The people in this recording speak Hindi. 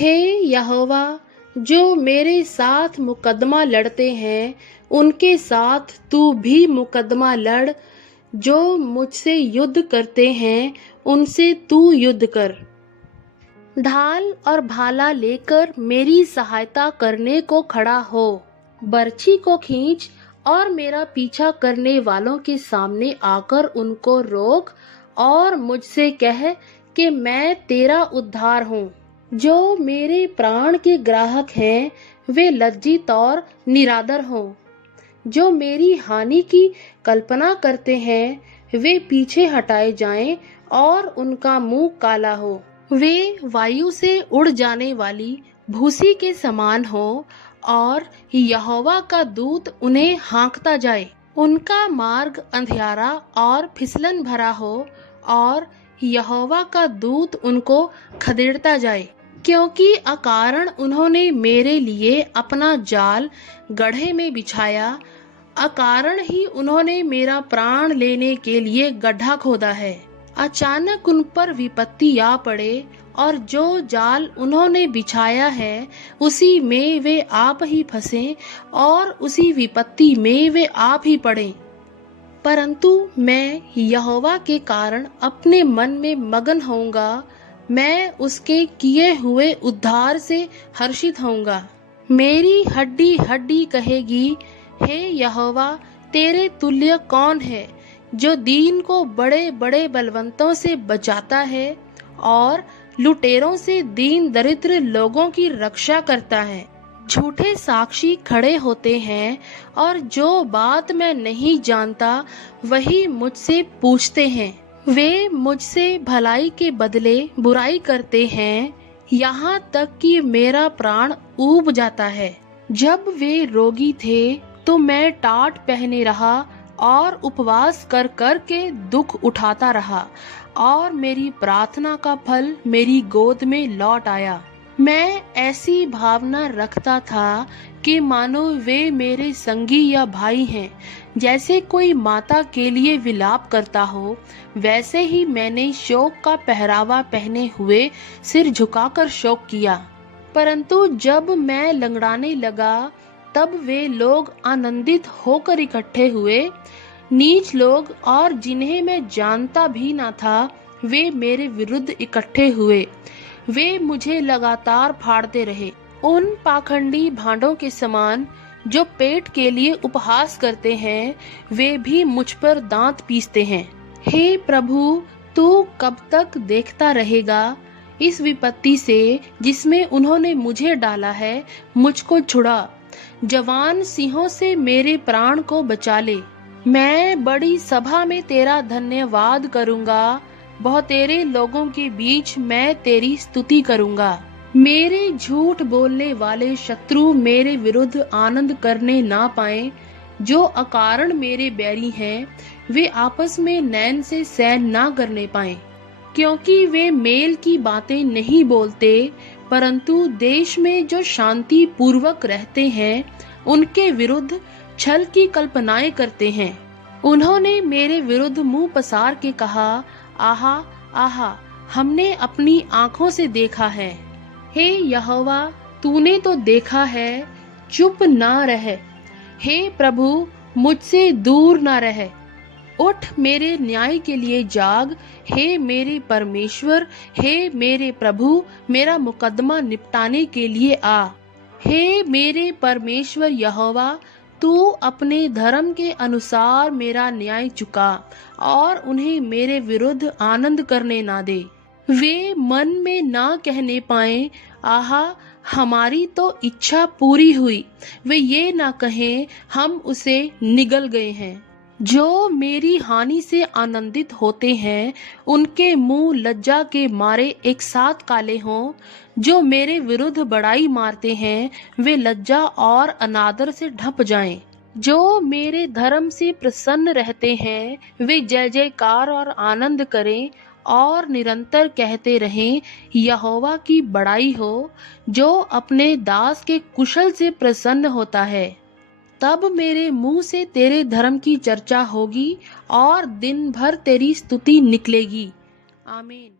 हे यहोवा, जो मेरे साथ मुकदमा लड़ते हैं उनके साथ तू भी मुकदमा लड़। जो मुझसे युद्ध करते हैं उनसे तू युद्ध कर। ढाल और भाला लेकर मेरी सहायता करने को खड़ा हो। बर्छी को खींच और मेरा पीछा करने वालों के सामने आकर उनको रोक और मुझसे कह कि मैं तेरा उद्धार हूँ। जो मेरे प्राण के ग्राहक हैं वे लज्जित और निरादर हों। जो मेरी हानि की कल्पना करते हैं वे पीछे हटाए जाएं और उनका मुंह काला हो। वे वायु से उड़ जाने वाली भूसी के समान हो और यहोवा का दूत उन्हें हाँकता जाए। उनका मार्ग अंधियारा और फिसलन भरा हो और यहोवा का दूत उनको खदेड़ता जाए। क्योंकि अकारण उन्होंने मेरे लिए अपना जाल गड्ढे में बिछाया, अकारण ही उन्होंने मेरा प्राण लेने के लिए गड्ढा खोदा है। अचानक उन पर विपत्ति आ पड़े और जो जाल उन्होंने बिछाया है उसी में वे आप ही फंसें और उसी विपत्ति में वे आप ही पड़ें। परंतु मैं यहोवा के कारण अपने मन में मगन होऊंगा, मैं उसके किए हुए उद्धार से हर्षित होऊंगा। मेरी हड्डी हड्डी कहेगी, हे यहोवा, तेरे तुल्य कौन है जो दीन को बड़े बड़े बलवंतों से बचाता है और लुटेरों से दीन दरिद्र लोगों की रक्षा करता है। झूठे साक्षी खड़े होते हैं और जो बात मैं नहीं जानता वही मुझसे पूछते हैं। वे मुझसे भलाई के बदले बुराई करते हैं, यहाँ तक कि मेरा प्राण ऊब जाता है। जब वे रोगी थे तो मैं टाट पहने रहा और उपवास कर कर के दुख उठाता रहा और मेरी प्रार्थना का फल मेरी गोद में लौट आया। मैं ऐसी भावना रखता था कि मानो वे मेरे संगी या भाई हैं। जैसे कोई माता के लिए विलाप करता हो वैसे ही मैंने शोक का पहरावा पहने हुए सिर झुकाकर शोक किया। परंतु जब मैं लंगड़ाने लगा तब वे लोग आनंदित होकर इकट्ठे हुए। नीच लोग और जिन्हें मैं जानता भी ना था वे मेरे विरुद्ध इकट्ठे हुए। वे मुझे लगातार फाड़ते रहे। उन पाखंडी भांडों के समान जो पेट के लिए उपहास करते हैं वे भी मुझ पर दांत पीसते हैं। हे प्रभु, तू कब तक देखता रहेगा? इस विपत्ति से जिसमें उन्होंने मुझे डाला है मुझको छुड़ा। जवान सिंहों से मेरे प्राण को बचा ले। मैं बड़ी सभा में तेरा धन्यवाद करूंगा, बहुतेरे लोगों के बीच मैं तेरी स्तुति करूंगा। मेरे झूठ बोलने वाले शत्रु मेरे विरुद्ध आनंद करने ना पाए। जो अकारण मेरे बैरी हैं वे आपस में नैन से सैन ना करने पाए। क्योंकि वे मेल की बातें नहीं बोलते, परंतु देश में जो शांति पूर्वक रहते हैं उनके विरुद्ध छल की कल्पनाएं करते हैं। उन्होंने मेरे विरुद्ध मुंह पसार के कहा, आहा आहा, हमने अपनी आंखों से देखा है। हे यहोवा, तूने तो देखा है, चुप ना रह। हे प्रभु, मुझसे दूर ना रह। उठ, मेरे न्याय के लिए जाग। हे मेरे परमेश्वर, हे मेरे प्रभु, मेरा मुकदमा निपटाने के लिए आ। हे मेरे परमेश्वर यहोवा, तू अपने धर्म के अनुसार मेरा न्याय चुका और उन्हें मेरे विरुद्ध आनंद करने ना दे। वे मन में ना कहने पाए, आहा, हमारी तो इच्छा पूरी हुई। वे ये ना कहें, हम उसे निगल गए हैं। जो मेरी हानि से आनंदित होते हैं उनके मुंह लज्जा के मारे एक साथ काले हों। जो मेरे विरुद्ध बड़ाई मारते हैं वे लज्जा और अनादर से ढप जाएं। जो मेरे धर्म से प्रसन्न रहते हैं वे जय जयकार और आनंद करें और निरंतर कहते रहें, यहोवा की बड़ाई हो। जो अपने दास के कुशल से प्रसन्न होता है। तब मेरे मुंह से तेरे धर्म की चर्चा होगी और दिन भर तेरी स्तुति निकलेगी। आमीन।